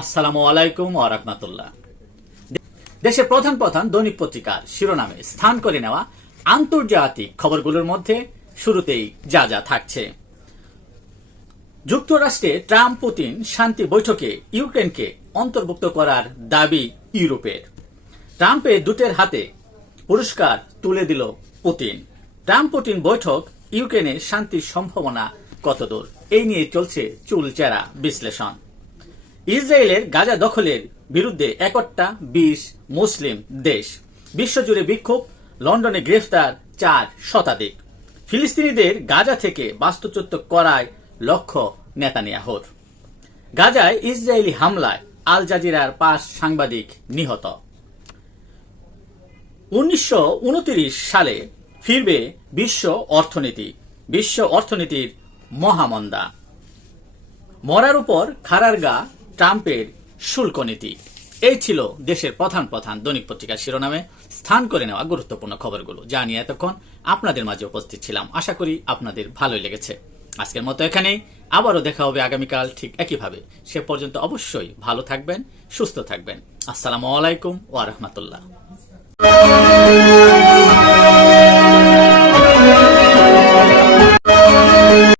আসসালামু আলাইকুম ওয়া রাহমাতুল্লাহ। দেশের প্রধান প্রধান দৈনিক পত্রিকার শিরোনামে স্থান করে নেওয়া আন্তর্জাতিক খবরগুলোর মধ্যে শুরুতেই যা যা থাকছে। যুক্তরাষ্ট্রে ট্রাম্প পুতিন শান্তি বৈঠকে ইউক্রেনকে অন্তর্ভুক্ত করার দাবি ইউরোপের। ট্রাম্পের দূতের হাতে পুরস্কার তুলে দিল পুতিন। ট্রাম্প পুতিন বৈঠক ইউক্রেনের শান্তির সম্ভাবনা কতদূর, এই নিয়ে চলছে চুলচেরা বিশ্লেষণ। ইসরায়েলের গাজা দখলের বিরুদ্ধে একট্টা 20 মুসলিম দেশ, বিশ্বজুড়ে বিক্ষোভ, লন্ডনে গ্রেফতার 4 শতাধিক। ফিলিস্তিনিদের গাজা থেকে বাস্তুচ্যুত করায় লক্ষ্য নেতানিয়াহুর। গাজায় ইসরায়েলি হামলায় আল জাজিরার 5 সাংবাদিক নিহত। 1929 সালে ফিরবে বিশ্ব অর্থনীতির মহামন্দা। মরার উপর খাড়ার গা ট্রাম্পের শুল্ক নীতি। এই ছিল দেশের প্রধান প্রধান দৈনিক পত্রিকার শিরোনামে স্থান করে নেওয়া গুরুত্বপূর্ণ খবরগুলো, যা নিয়ে এতক্ষণ আপনাদের মাঝে উপস্থিত ছিলাম। আশা করি আপনাদের ভালোই লেগেছে। আজকের মতো এখানেই, আবারও দেখা হবে আগামীকাল ঠিক একইভাবে। সে পর্যন্ত অবশ্যই ভালো থাকবেন, সুস্থ থাকবেন। আসসালামু আলাইকুম ওয়া রাহমাতুল্লাহ।